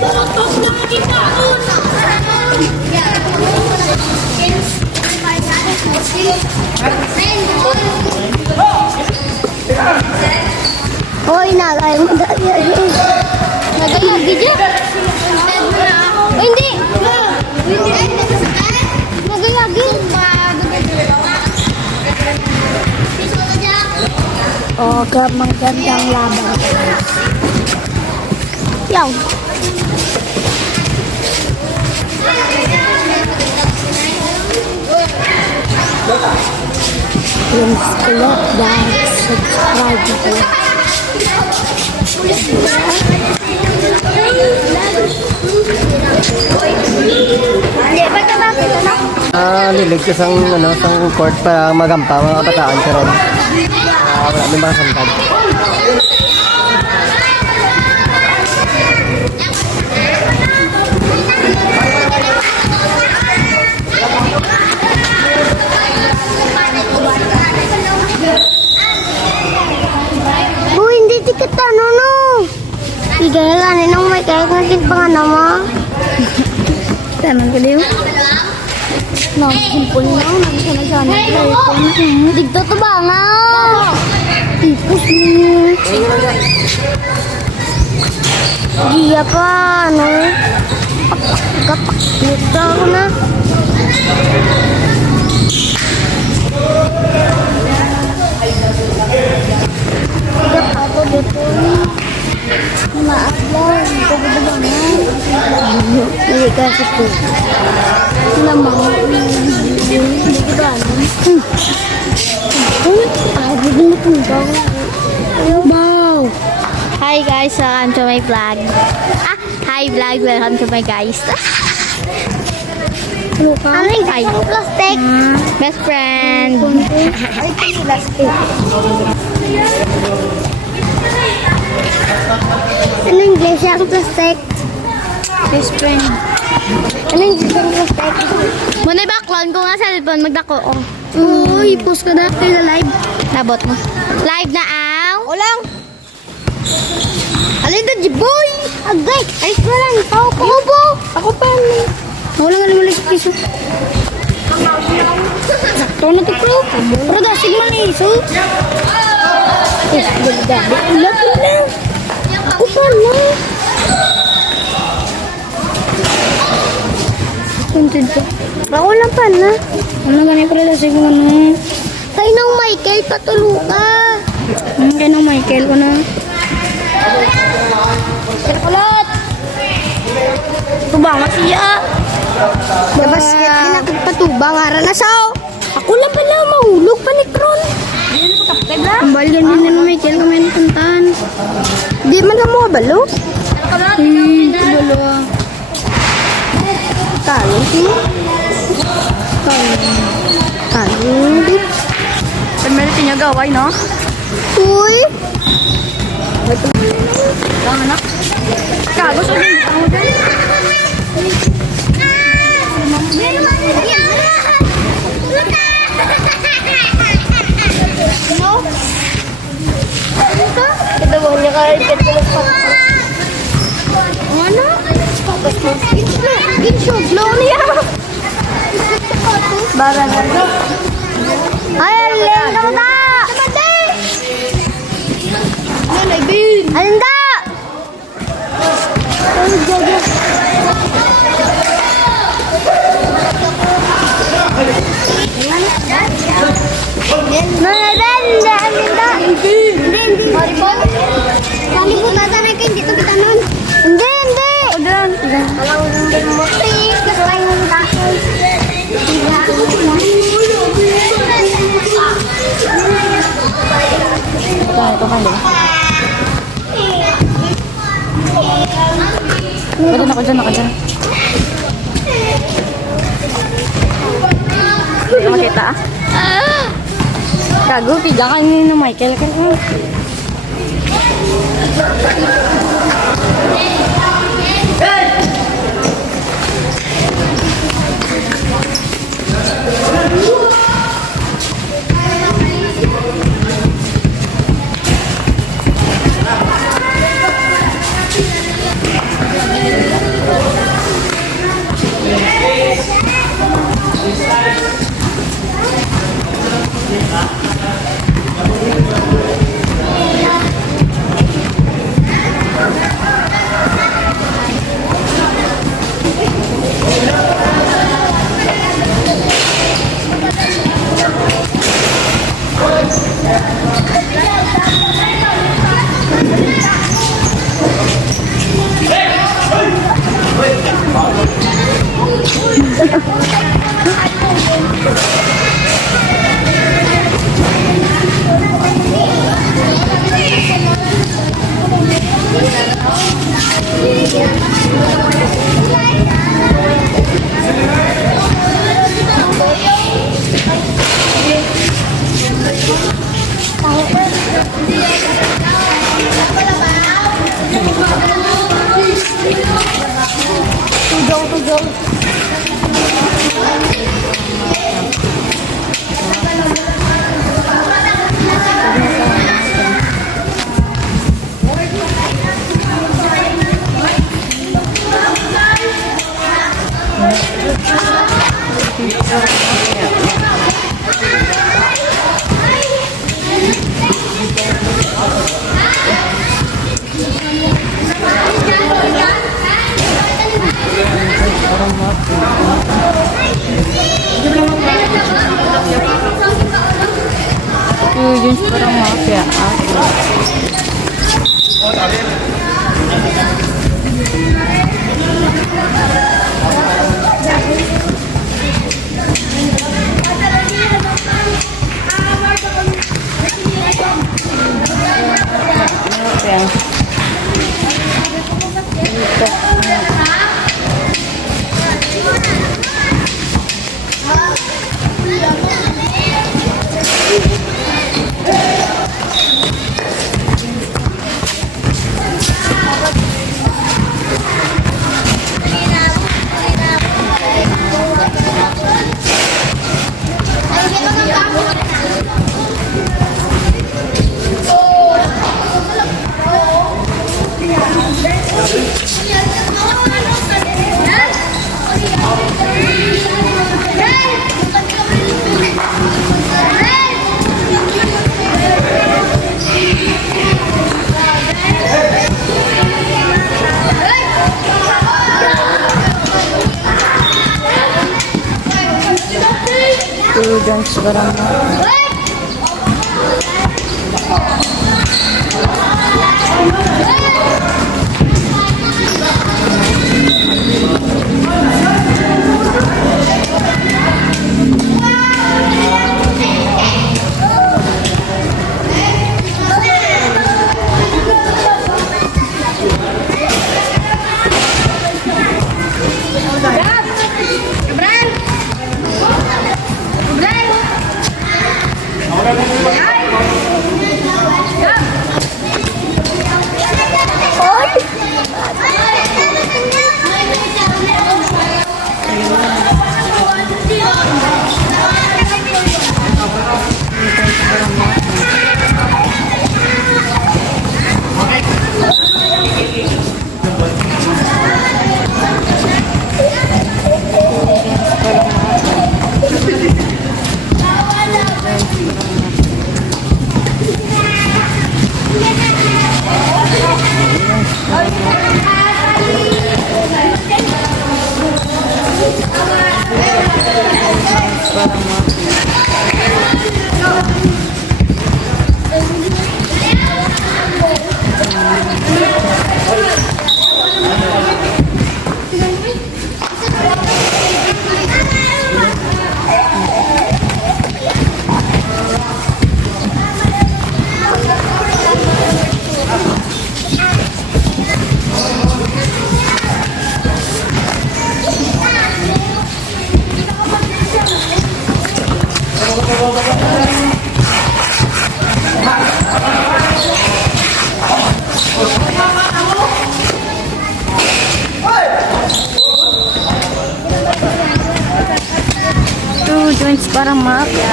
Hoy, nagay mo dahil. Nagayagi dyan. Oh, hindi. Nagayagi. Oh, magandang laban. Yaw. Please click that subscribe button. Liligtas ang court para magampa mga kabataan ka ron. Wala may mga santad. Hindi tiket ano no. Igalanin nang may kaya ngagin pa nga naman. Tanong ko din. Nagkumpul na. Nagsanagsanag telephone. Digto to ba nga? Tipos mo. Giya pa ano. Kapak. Nagta ako na. Gap ako dito. Maaf lang. Pagod na. Hindi kasi po. Namang. Hindi ko ba alam. Ay, bigyan ko daw. Wow. Hi guys, welcome to my vlog. Hi vlog, welcome to my guys. Ano yung hi? Plastic. Best friend. Ay, plastic. Ano yung English ang plastic? Best friend. Ano yung English ang plastic? Muna background ko nga cellphone, magdako. Uy, post ka na. Kaya live. Nabot mo. Live na ang? Ulang. Alin na, Jiboy? Agay. Alis mo lang. Ako po. Ako pa. Ulang alam mo lang piso. Sakto na ito, bro. Pero dasig man iso. Ulat mo lang. Ako pa na. Content ko. Ako lang pa na. Ano naman yung prelasig mo na? Kaya nang Michael, patulo ka. Kaya nang Michael ko na. Sirkulot! Ito ba nga siya? Basket, pinakagpatubang ara na siya. Ako lang pala, mahulog pa ni Kron. Ambal yan din na Michael kami nakantaan. Di man lang mo balo? Balo ah. Talo siya. Talo. Kan meron niya gaway, no? Uy! Lang anak. Kago sa din. Ano din? No? Ito mo niya ka-repeat ko ng pagkakas. Ano? Pagkas mo. Ginshow. Blow niya. Bara na ito. Ay, alin ka mo na! Alin ka! Ito kan din. Ako dyan. Hindi ka makita ah. Gago, pigla ka ni Michael. Yun parang mafia. Students barang Students parang mafia.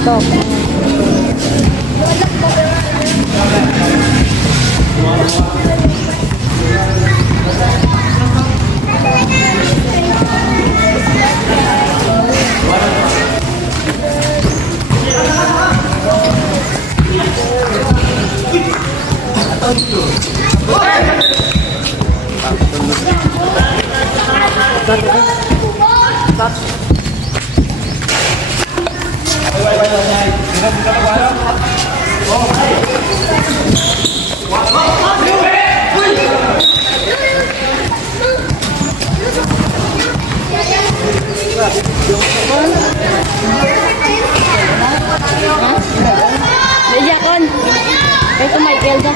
Stop. Jakon. Ito Michael ka.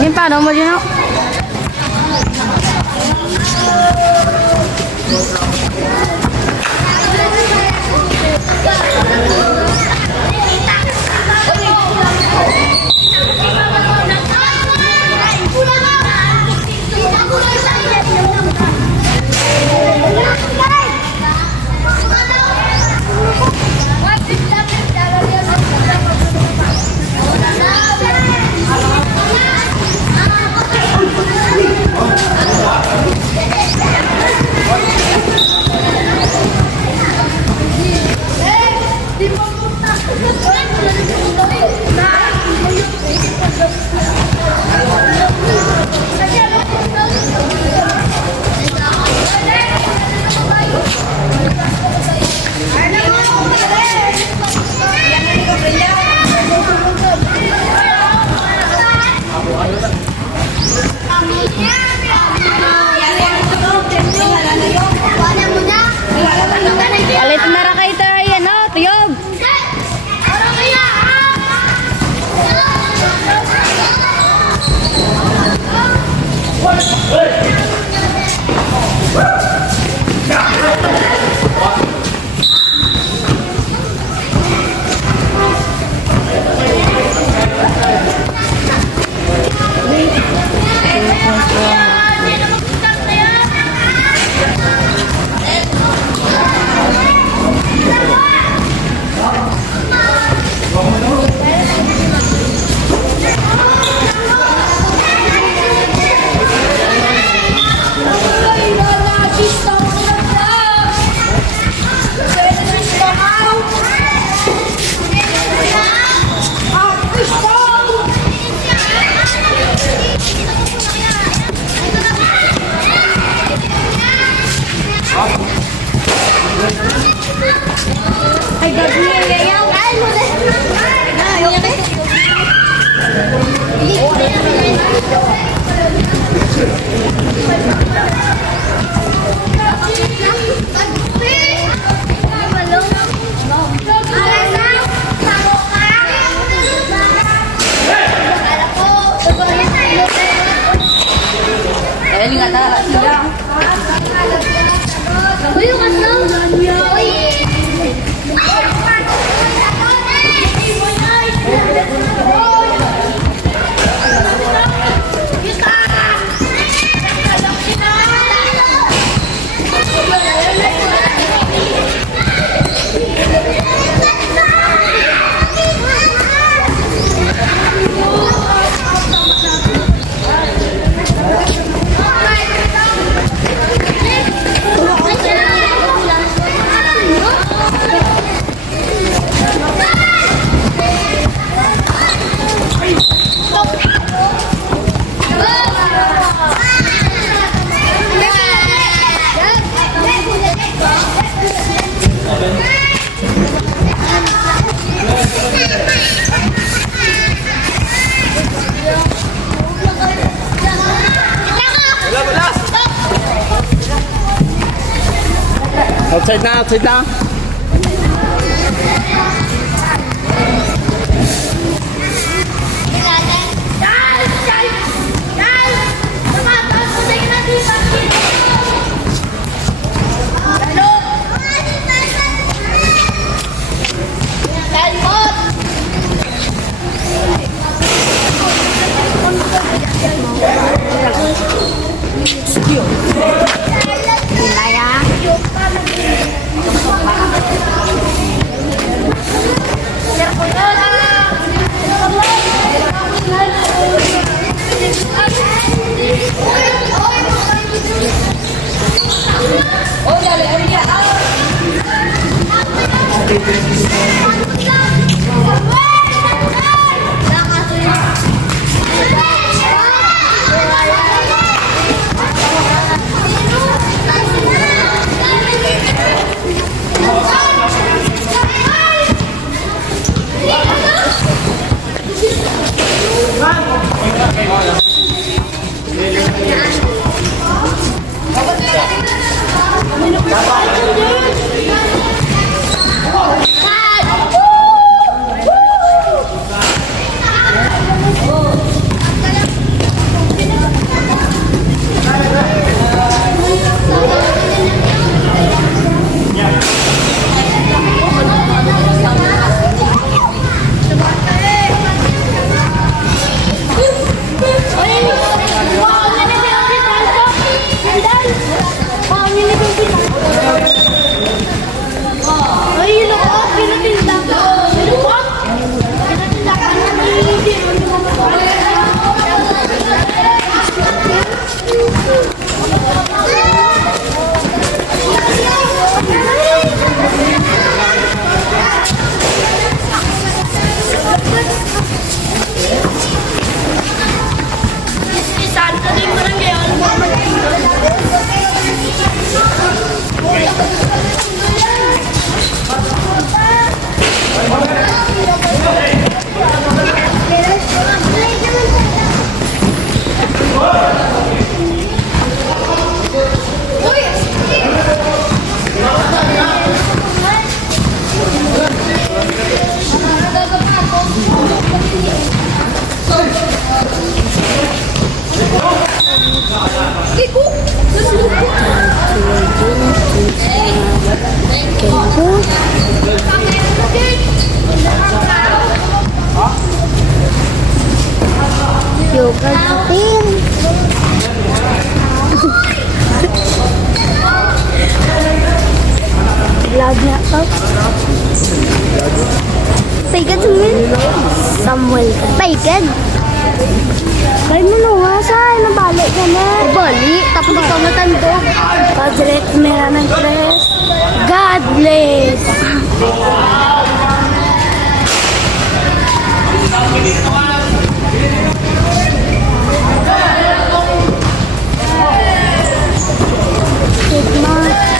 Yung paano mo din ako? Palit na ra kayo tayo, ano, tuyog. Ay, gabi yayaw. Ay, mo na. Outside na, outside na. Yoga natin. Vlog na to. Paigan Samuel. Paigan. Kaya mo nawa saan? Nabalik ka na. Balik? Tapos ikaw natandog. Padre, meron ng tres. God bless. Good morning.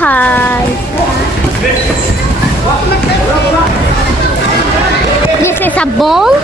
Hi. This is a bowl.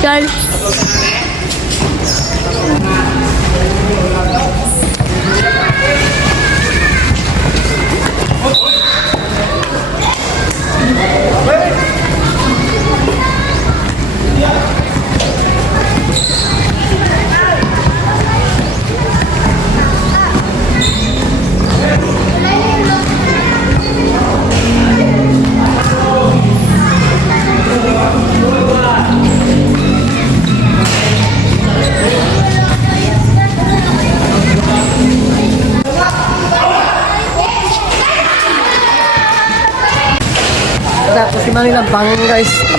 Charles. Tapos si Mami Lampang guys.